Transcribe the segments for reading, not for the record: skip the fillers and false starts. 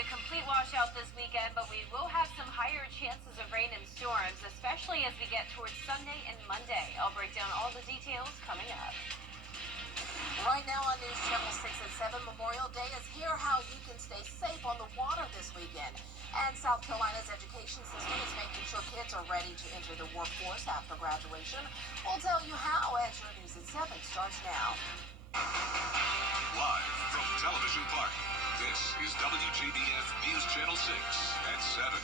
a complete washout this weekend, but we will have some higher chances of rain and storms, especially as we get towards Sunday and Monday. I'll break down all the details coming up. Right now on News Channel 6 at 7, Memorial Day is here. How you can stay safe on the water this weekend. And South Carolina's education system is making sure kids are ready to enter the workforce after graduation. We'll tell you how as your News at 7 starts now. Live from Television Park, this is WJBF News Channel 6 at 7.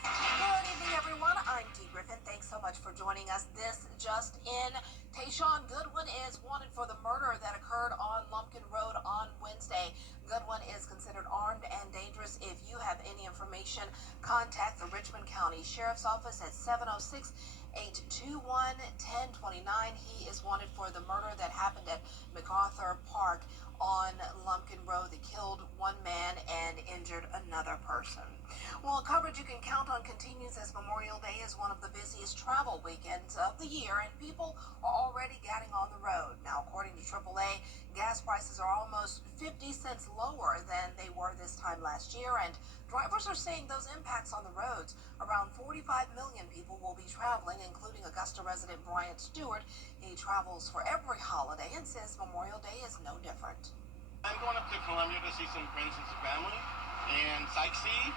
Good evening, everyone. I'm Dee Griffin. Thanks so much for joining us. This just in. Tayshawn Goodwin is wanted for the murder that occurred on Lumpkin Road on Wednesday. Goodwin is considered armed and dangerous. If you have any information, contact the Richmond County Sheriff's Office at 706-821-1029. He is wanted for the murder that happened at MacArthur Park on Lumpkin Road that killed one man and injured another person. Well, coverage you can count on continues as Memorial Day is one of the busiest travel weekends of the year, and people are already getting on the road. Now, according to AAA, gas prices are almost 50 cents lower than they were this time last year, and drivers are seeing those impacts on the roads. Around 45 million people will be traveling, including Augusta resident Brian Stewart. He travels for every holiday and says Memorial Day is no different. I'm going up to Columbia to see some friends and some family and sightsee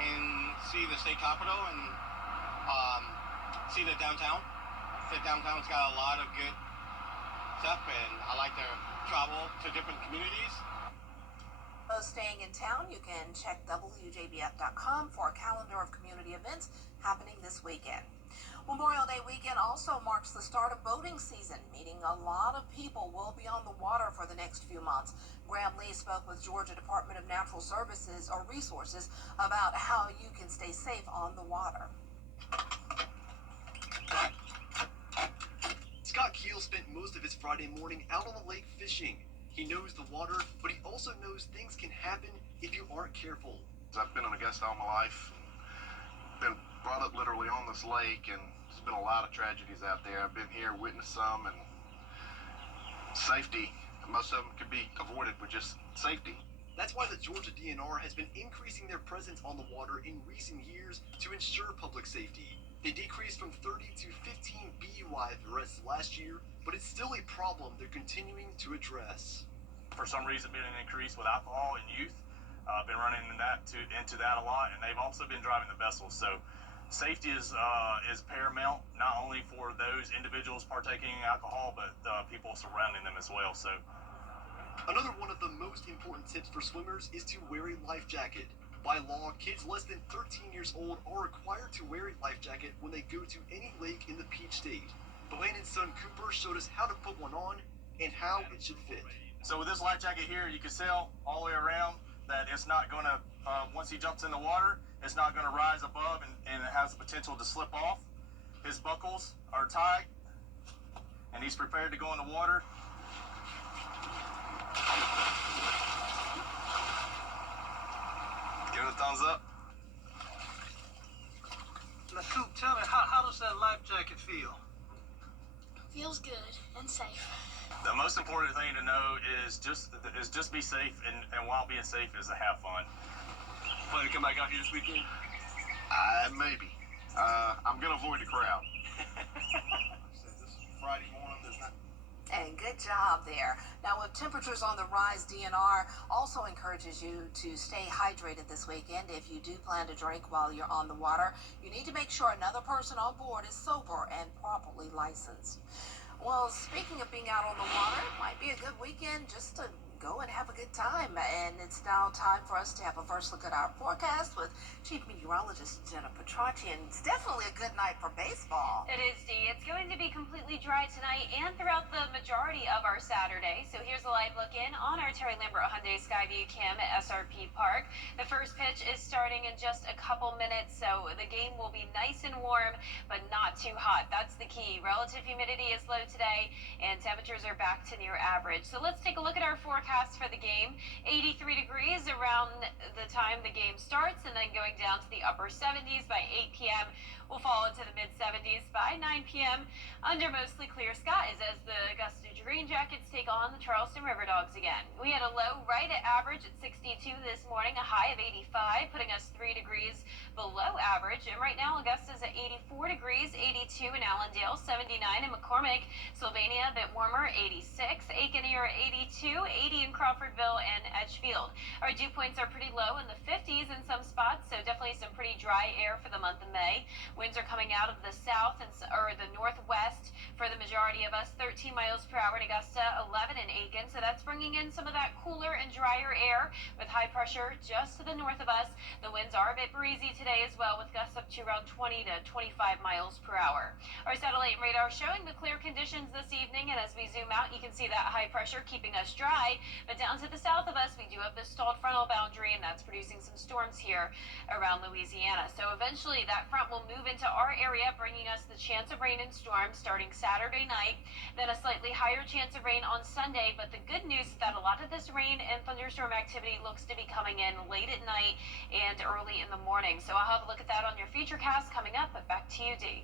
and see the state capitol and see the downtown. The downtown's got a lot of good stuff, and I like to travel to different communities. Staying in town, you can check WJBF.com for a calendar of community events happening this weekend. Memorial Day weekend also marks the start of boating season, meaning a lot of people will be on the water for the next few months. Graham Lee spoke with Georgia Department of Natural Services or Resources about how you can stay safe on the water. Scott Keel spent most of his Friday morning out on the lake fishing. He knows the water, but he also knows things can happen if you aren't careful. I've been in Augusta all my life, been brought up literally on this lake, and there's been a lot of tragedies out there. I've been here, witnessed some, and safety, most of them could be avoided with just safety. That's why the Georgia DNR has been increasing their presence on the water in recent years to ensure public safety. They decreased from 30 to 15 DUI arrests last year, but it's still a problem they're continuing to address. For some reason, been an increase with alcohol in youth. Been running into that a lot, and they've also been driving the vessels. So safety is paramount, not only for those individuals partaking in alcohol, but people surrounding them as well. So another one of the most important tips for swimmers is to wear a life jacket. By law, kids less than 13 years old are required to wear a life jacket when they go to any lake in the Peach State. Blandon's son Cooper showed us how to put one on and how it should fit. So with this life jacket here, you can sail all the way around. That it's not going to, once he jumps in the water, it's not going to rise above and it has the potential to slip off. His buckles are tight, and he's prepared to go in the water. Give it a thumbs up. Now, Coop, tell me, how does that life jacket feel? Feels good and safe. The most important thing to know is just be safe, and while being safe is to have fun. Plan to come back out here this weekend? Maybe. I'm going to avoid the crowd. This Friday morning, there's not. And good job there. Now, with temperatures on the rise, DNR also encourages you to stay hydrated this weekend. If you do plan to drink while you're on the water, you need to make sure another person on board is sober and properly licensed. Well, speaking of being out on the water, it might be a good weekend just to go and have a good time. And it's now time for us to have a first look at our forecast with Chief Meteorologist Jenna Petracci. And it's definitely a good night for baseball. It is, Dee. It's going to be completely dry tonight and throughout the majority of our Saturday. So here's a live look in on our Terry Lambert Hyundai Skyview Cam at SRP Park. The first pitch is starting in just a couple minutes, so the game will be nice and warm, but not too hot. That's the key. Relative humidity is low today, and temperatures are back to near average. So let's take a look at our forecast for the game. 83 degrees around the time the game starts, and then going going down to the upper 70s by 8 p.m. We'll fall into the mid 70s by 9 p.m. under mostly clear skies as the Augusta Green Jackets take on the Charleston River Dogs again. We had a low right at average at 62 this morning, a high of 85, putting us 3 degrees below average. And right now, Augusta's at 84 degrees, 82 in Allendale, 79 in McCormick, Sylvania a bit warmer, 86, Aiken near 82, 80 in Crawfordville and Edgefield. Our dew points are pretty low in the 50s in some spots, so definitely some pretty dry air for the month of May. Winds are coming out of the south or the northwest for the majority of us, 13 miles per hour in Augusta, 11 in Aiken. So that's bringing in some of that cooler and drier air with high pressure just to the north of us. The winds are a bit breezy today as well, with gusts up to around 20 to 25 miles per hour. Our satellite radar showing the clear conditions this evening, and as we zoom out, you can see that high pressure keeping us dry. But down to the south of us, we do have this stalled frontal boundary, and that's producing some storms here around Louisiana. So eventually that front will move into our area, bringing us the chance of rain and storms starting Saturday night, then a slightly higher chance of rain on Sunday. But the good news is that a lot of this rain and thunderstorm activity looks to be coming in late at night and early in the morning. So I'll have a look at that on your Futurecast coming up, but back to you, Dee.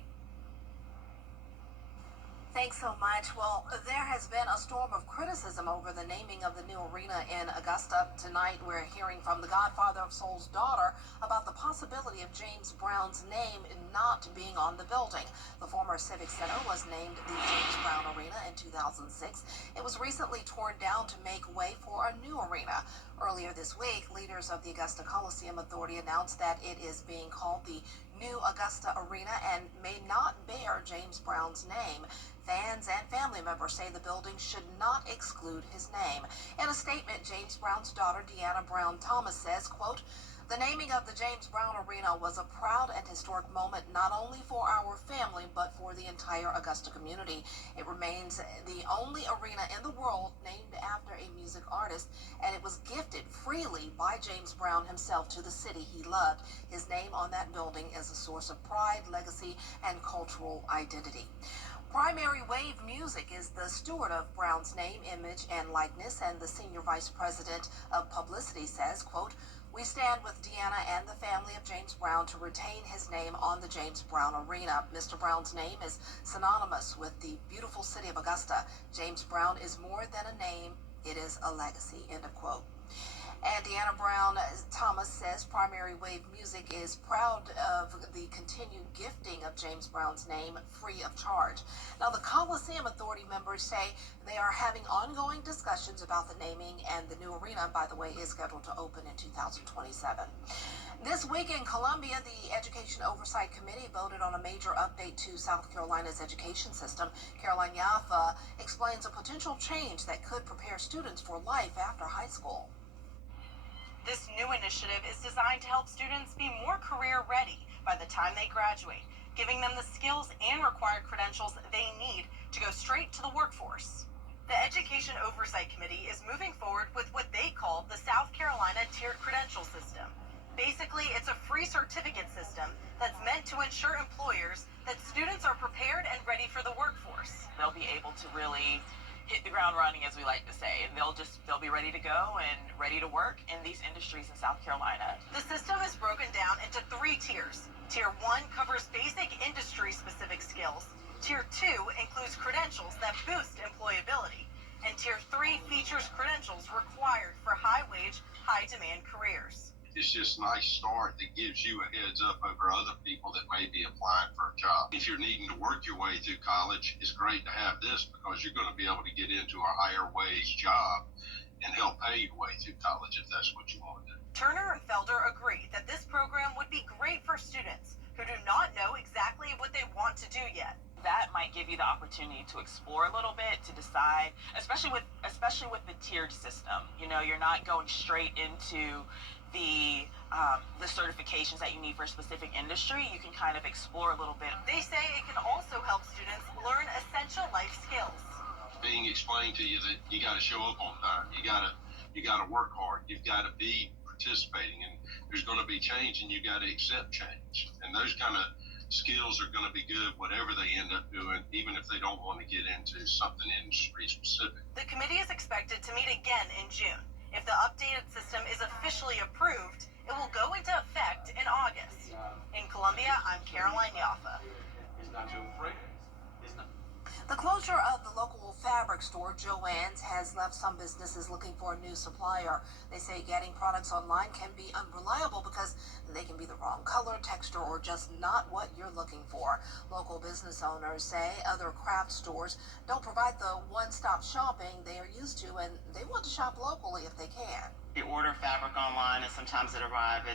Thanks so much. Well, there has been a storm of criticism over the naming of the new arena in Augusta. Tonight, we're hearing from the Godfather of Soul's daughter about the possibility of James Brown's name not being on the building. The former Civic Center was named the James Brown Arena in 2006. It was recently torn down to make way for a new arena. Earlier this week, leaders of the Augusta Coliseum Authority announced that it is being called the New Augusta Arena and may not bear James Brown's name. Fans and family members say the building should not exclude his name. In a statement, James Brown's daughter, Deanna Brown Thomas, says, quote, "The naming of the James Brown Arena was a proud and historic moment not only for our family, but for the entire Augusta community. It remains the only arena in the world named after a music artist, and it was gifted freely by James Brown himself to the city he loved. His name on that building is a source of pride, legacy, and cultural identity." Primary Wave Music is the steward of Brown's name, image, and likeness, and the senior vice president of publicity says, quote, "We stand with Deanna and the family of James Brown to retain his name on the James Brown Arena. Mr. Brown's name is synonymous with the beautiful city of Augusta. James Brown is more than a name, it is a legacy," end of quote. And Deanna Brown Thomas says Primary Wave Music is proud of the continued gifting of James Brown's name free of charge. Now, the Coliseum Authority members say they are having ongoing discussions about the naming, and the new arena, by the way, is scheduled to open in 2027. This week in Columbia, the Education Oversight Committee voted on a major update to South Carolina's education system. Caroline Yaffa explains a potential change that could prepare students for life after high school. This new initiative is designed to help students be more career ready by the time they graduate, giving them the skills and required credentials they need to go straight to the workforce. The Education Oversight Committee is moving forward with what they call the South Carolina Tiered Credential System. Basically, it's a free certificate system that's meant to ensure employers that students are prepared and ready for the workforce. They'll be able to really hit the ground running, as we like to say, and they'll be ready to go and ready to work in these industries in South Carolina. The system is broken down into 3 tiers. Tier 1 covers basic industry-specific skills. Tier 2 includes credentials that boost employability. And Tier 3 features credentials required for high-wage, high-demand careers. It's just a nice start that gives you a heads up over other people that may be applying for a job. If you're needing to work your way through college, it's great to have this because you're going to be able to get into a higher wage job and help pay your way through college if that's what you want to do. Turner and Felder agree that this program would be great for students who do not know exactly what they want to do yet. That might give you the opportunity to explore a little bit, to decide, especially with the tiered system. You know, you're not going straight into the certifications that you need for a specific industry. You can kind of explore a little bit. They say it can also help students learn essential life skills. Being explained to you that you got to show up on time, you got to work hard, you've got to be participating, and there's going to be change, and you got to accept change. And those kind of skills are going to be good whatever they end up doing, even if they don't want to get into something industry specific. The committee is expected to meet again in June. If the updated system is officially approved, It will go into effect in August. In Columbia, I'm Caroline Yaffa. The closure of the local fabric store, Joann's, has left some businesses looking for a new supplier. They say getting products online can be unreliable because they can be the wrong color, texture, or just not what you're looking for. Local business owners say other craft stores don't provide the one-stop shopping they are used to, and they want to shop locally if they can. You order fabric online and sometimes it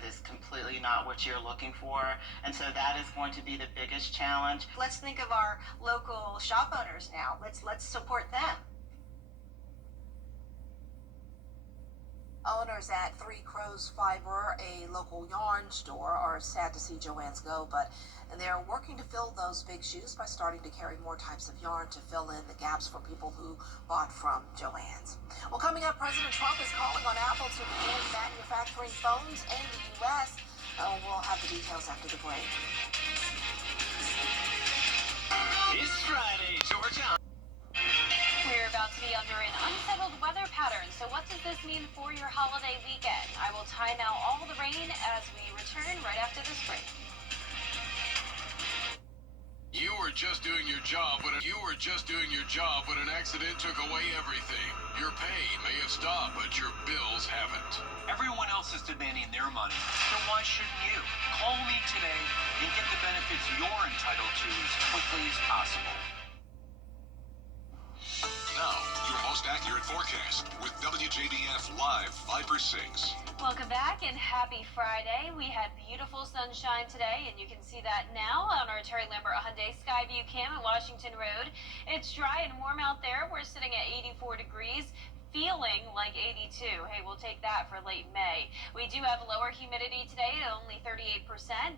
is completely not what you're looking for, and so that is going to be the biggest challenge. Let's think of our local shop owners now. Let's support them. Owners at Three Crows Fiber, a local yarn store, are sad to see Joann's go, but they're working to fill those big shoes by starting to carry more types of yarn to fill in the gaps for people who bought from Joann's. Well, coming up, President Trump is calling on Apple to begin manufacturing phones in the U.S. We'll have the details after the break. It's Friday, Georgia. We're about to be under an unsettled weather pattern, so what does this mean for your holiday weekend? I will time out all the rain as we return right after this break. You were just doing your job when an accident took away everything. Your pay may have stopped, but your bills haven't. Everyone else is demanding their money, so why shouldn't you? Call me today and get the benefits you're entitled to as quickly as possible. Now, your most accurate forecast with WJBF Live 5/6. Welcome back and happy Friday. We had beautiful sunshine today, and you can see that now on our Terry Lambert Hyundai Skyview Cam at Washington Road. It's dry and warm out there. We're sitting at 84 degrees. Feeling like 82. Hey, we'll take that for late May. We do have lower humidity today at only 38%.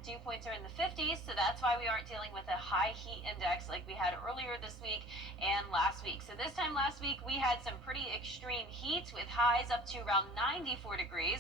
Dew points are in the 50s, so that's why we aren't dealing with a high heat index like we had earlier this week and last week. So this time last week, we had some pretty extreme heat with highs up to around 94 degrees.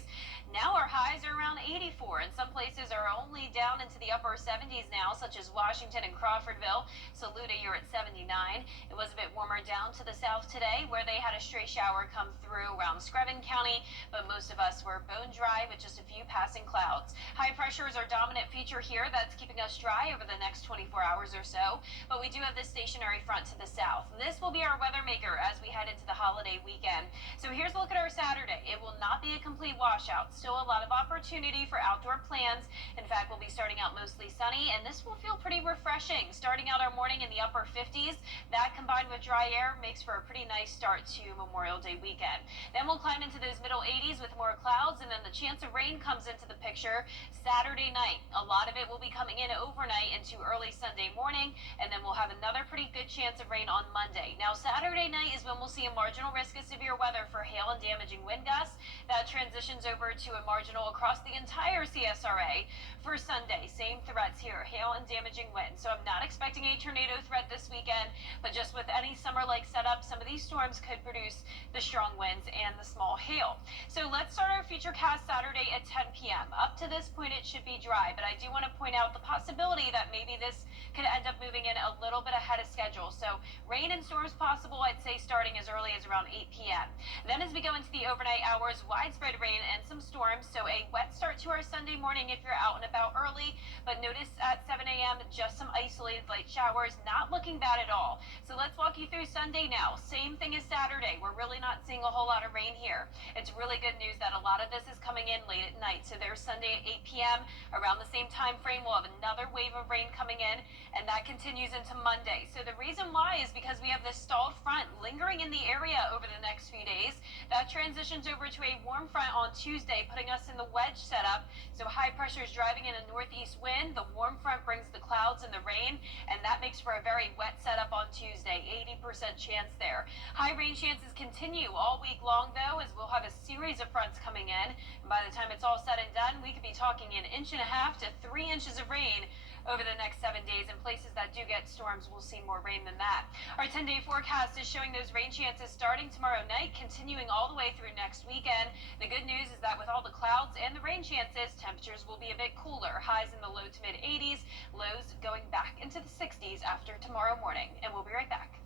Now our highs are around 84, and some places are only down into the upper 70s now, such as Washington and Crawfordville. Saluda, you're at 79. It was a bit warmer down to the south today, where they had a stray shower come through around Screven County, but most of us were bone dry with just a few passing clouds. High pressure is our dominant feature here that's keeping us dry over the next 24 hours or so, but we do have this stationary front to the south. This will be our weather maker as we head into the holiday weekend. So here's a look at our Saturday. It will not be a complete washout. Still a lot of opportunity for outdoor plans. In fact, we'll be starting out mostly sunny, and this will feel pretty refreshing. Starting out our morning in the upper 50s, that combined with dry air makes for a pretty nice start to Memorial Day weekend. Then we'll climb into those middle 80s with more clouds, and then the chance of rain comes into the picture Saturday night. A lot of it will be coming in overnight into early Sunday morning, and then we'll have another pretty good chance of rain on Monday. Now, Saturday night is when we'll see a marginal risk of severe weather for hail and damaging wind gusts. That transitions over to a marginal across the entire CSRA. For Sunday, same threats here, hail and damaging wind. So I'm not expecting a tornado threat this weekend, but just with any summer-like setup, some of these storms could produce the strong winds and the small hail. So let's start our Futurecast Saturday at 10 p.m. Up to this point, it should be dry, but I do want to point out the possibility that maybe this could end up moving in a little bit ahead of schedule. So rain and storms possible, I'd say starting as early as around 8 p.m. Then as we go into the overnight hours, widespread rain and some storms. So a wet start to our Sunday morning if you're out and about early, but notice at 7 a.m. just some isolated light showers, not looking bad at all. So let's walk you through Sunday now. Same thing as Saturday. We're really not seeing a whole lot of rain here. It's really good news that a lot of this is coming in late at night. So there's Sunday at 8 p.m. Around the same time frame, we'll have another wave of rain coming in, and that continues into Monday. So the reason why is because we have this stalled front lingering in the area over the next few days. That transitions over to a warm front on Tuesday, putting us in the wedge setup. So high pressure is driving in a northeast wind. The warm front brings the clouds and the rain, and that makes for a very wet setup on Tuesday. 80% chance there. High rain chances continue all week long, though, as we'll have a series of fronts coming in. And by the time it's all said and done, we could be talking 1.5 to 3 inches of rain over the next 7 days. In places that do get storms, we'll see more rain than that. Our 10-day forecast is showing those rain chances starting tomorrow night, continuing all the way through next weekend. The good news is that with all the clouds and the rain chances, temperatures will be a bit cooler. Highs in the low to mid 80s, lows going back into the 60s after tomorrow morning. And we'll be right back.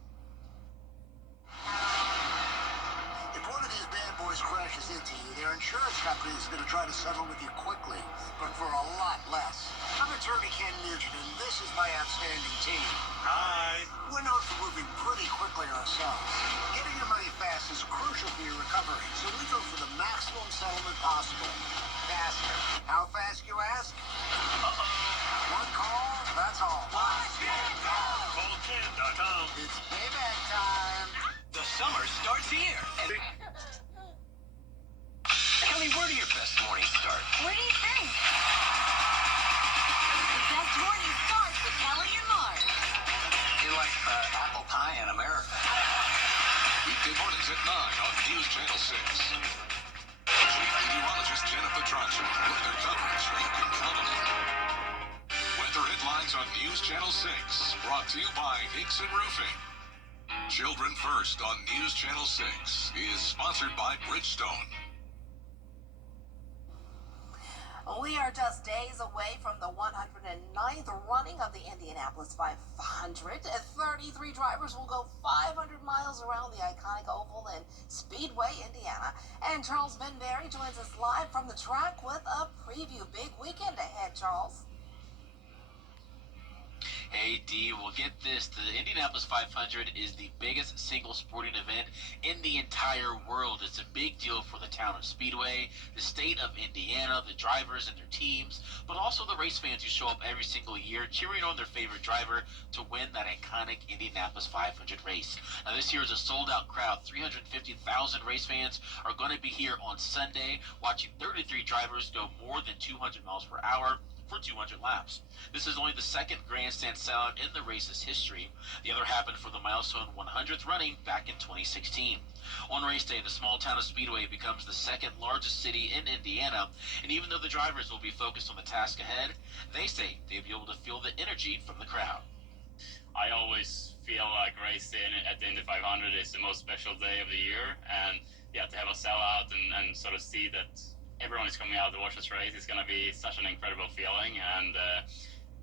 If one of these bad boys crashes into you, their insurance company is going to try to settle with you quickly, but for a lot less. I'm attorney Ken Nugent, and this is my outstanding team. Hi. We're known for moving pretty quickly ourselves. Getting your money fast is crucial for your recovery, so we go for the maximum settlement possible. Faster. How fast, you ask? One call, that's all. Watch it go! CallKen.com. It's payback time. The summer starts here. And Kelly, where do your best mornings start? What do you think? The best morning starts with Kelly and Mark. You're like apple pie in America. Weekday mornings at 9 on News Channel 6. Chief meteorologist Jennifer Trotcher with weather coverage so you can count on it. Weather headlines on News Channel 6, brought to you by Hickson Roofing. Children First on News Channel 6 is sponsored by Bridgestone. We are just days away from the 109th running of the Indianapolis 500. 33 drivers will go 500 miles around the iconic oval in Speedway, Indiana. And Charles Benberry joins us live from the track with a preview. Big weekend ahead, Charles. Hey, D, well, get this. The Indianapolis 500 is the biggest single sporting event in the entire world. It's a big deal for the town of Speedway, the state of Indiana, the drivers and their teams, but also the race fans who show up every single year cheering on their favorite driver to win that iconic Indianapolis 500 race. Now, this year is a sold-out crowd. 350,000 race fans are going to be here on Sunday watching 33 drivers go more than 200 miles per hour for 200 laps. This is only the second grandstand sellout in the race's history. The other happened for the milestone 100th running back in 2016. On race day, the small town of Speedway becomes the second largest city in Indiana, and even though the drivers will be focused on the task ahead, they say they'll be able to feel the energy from the crowd. I always feel like racing at the Indy 500 is the most special day of the year, and yeah, to have a sellout and sort of see that everyone is coming out to watch this race is going to be such an incredible feeling, and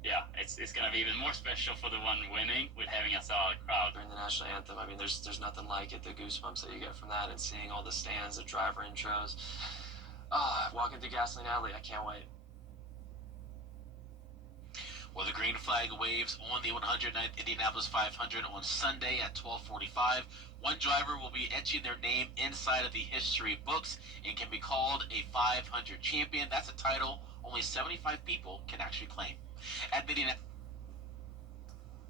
yeah, it's going to be even more special for the one winning with having a solid crowd. During the national anthem, I mean, there's nothing like it. The goosebumps that you get from that, and seeing all the stands, the driver intros. Walking through Gasoline Alley, I can't wait. Well, the green flag waves on the 109th Indianapolis 500 on Sunday at 12:45. One driver will be etching their name inside of the history books and can be called a 500 champion. That's a title only 75 people can actually claim. At Indianapolis.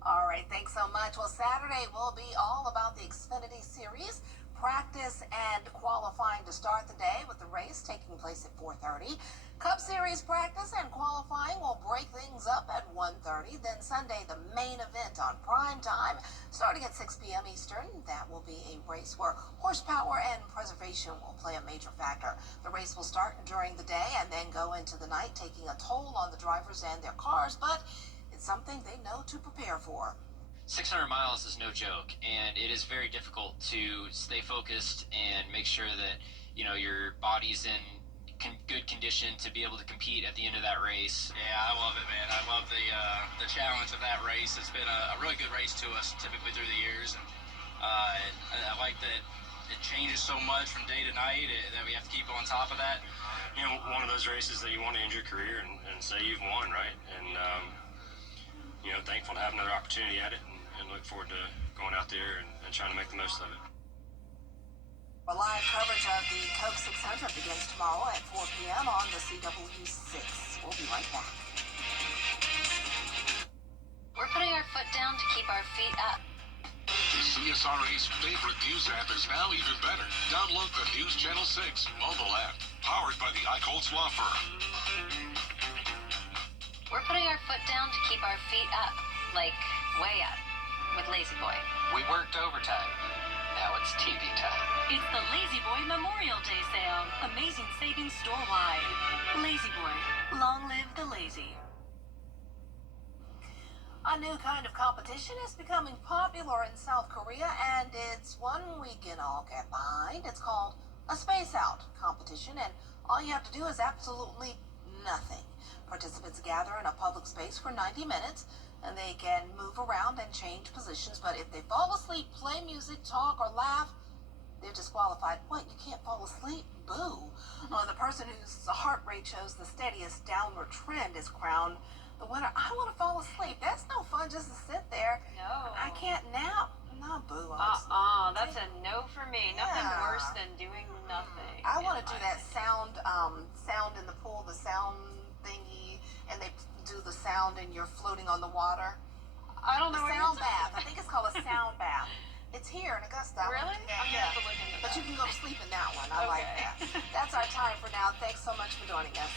All right, thanks so much. Well, Saturday will be all about the Xfinity Series. Practice and qualifying to start the day with the race taking place at 4:30. Cup Series practice and qualifying will break things up at 1:30. Then Sunday, the main event on prime time, starting at 6 p.m. Eastern. That will be a race where horsepower and preservation will play a major factor. The race will start during the day and then go into the night, taking a toll on the drivers and their cars, but it's something they know to prepare for. 600 miles is no joke, and it is very difficult to stay focused and make sure that, you know, your body's in good condition to be able to compete at the end of that race. Yeah, I love it, man. I love the challenge of that race. It's been a really good race to us typically through the years, and I like that it changes so much from day to night that we have to keep on top of that. You know, one of those races that you want to end your career and say you've won, right? And you know, thankful to have another opportunity at it, and look forward to going out there and trying to make the most of it. A live coverage of the Coke 600 begins tomorrow at 4 p.m. on the CW6. We'll be right back. We're putting our foot down to keep our feet up. The CSRA's favorite news app is now even better. Download the News Channel 6 mobile app, powered by the Eichholz Law Firm. We're putting our foot down to keep our feet up, like way up, with Lazy Boy. We worked overtime. Now it's TV time. It's the Lazy Boy Memorial Day sale. Amazing savings store-wide. Lazy Boy. Long live the lazy. A new kind of competition is becoming popular in South Korea, and it's one we can all get behind. It's called a Space Out competition, and all you have to do is absolutely nothing. Participants gather in a public space for 90 minutes, and they can move around and change positions, but if they fall asleep, play music, talk, or laugh, they're disqualified. What, you can't fall asleep? Boo. The person whose heart rate shows the steadiest downward trend is crowned the winner. I don't want to fall asleep. That's no fun just to sit there. No. I can't nap. No, boo. That's a no for me. Nothing Yeah. worse than doing nothing. I want to in do my that sound in the pool, the sound thingy, and they do the sound and you're floating on the water. I don't know The what sound you're bath. I think it's called a sound bath. It's here in Augusta. I Really? wanna do that. I'm gonna Yeah. have to look into But that. you can go to sleep in that one. I like that. That's our time for now. Thanks so much for joining us.